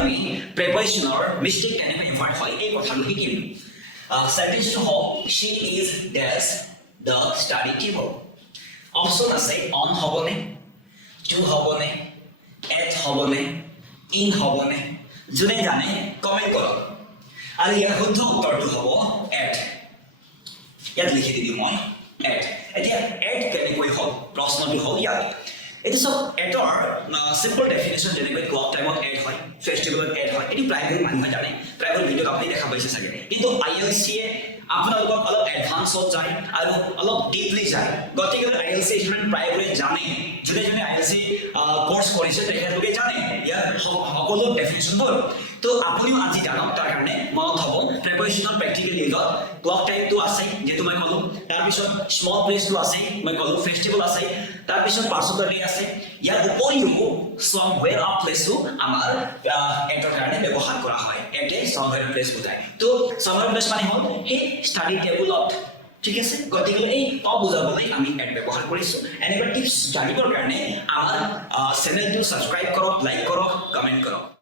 আমি প্ৰিপৰেচনৰ মিষ্টেক কেনেকৈ এভয়েড হয় এই কথাটো শিকিম সেন্টেন্সটো হওক she is dash the study table option আছে অন হ'বনে টু হ'বনে এট হ'বনে ইন হ'বনে যোনে জানে কমেন্ট কৰক আৰু ইয়াৰ শুদ্ধ উত্তৰটো হ'ব এট ইয়াত লিখি দিম মই এট এতিয়া এট কেনেকৈ হ'ল প্ৰশ্নটো হ'ল ইয়াত It is এটৰ simple definition যেনেকৈ ক্লক টাইমত এড হয় ফেষ্টিভেলত এড হয় এটি প্ৰাইভেট মানুহে জানে প্ৰাইভেট ভিডিঅ' আপুনি দেখা পাইছে চাগে কিন্তু ILC আপোনালোকক অলপ এডভান্সত যায় আৰু অলপ ডিপলি যায় গতিকে ILC ষ্টুডেণ্ট প্ৰাইভেট জানে যোনে যোনে ILC কোৰ্স কৰিছে তেখেতলোকে জানে ইয়াৰ সকলো ডেফিনেশ্যনবোৰ তো আপুনিও আজি জানক তাৰ কাৰণে মনত হ'ব প্ৰিপেৰেচনৰ প্ৰেক্টিকেল লিগত ক্লক টাইমটো আছে যেটো মই ক'লো তাৰ পিছত স্মল প্লেসটো আছে মই ক'লো ফেষ্টিভেল আছে তাৰ পিছত পাৰ্সোনালি আছে ইয়াৰ উপৰিও somewhere অফ প্লেসটো আমাৰ এটাৰ কাৰণে ব্যৱহাৰ কৰা হয় এটে somewhere প্লেস বুজায় তো somewhere প্লেস মানে হ'ল হে ষ্টাডি টেবুলত ঠিক আছে গতিকে এই বুজাবলৈ আমি এড ব্যৱহাৰ কৰিছো এনেকুৱা টিপছ জানিবৰ কাৰণে আমাৰ চেনেলটো সাবস্ক্ৰাইব কৰক লাইক কৰক কমেন্ট কৰক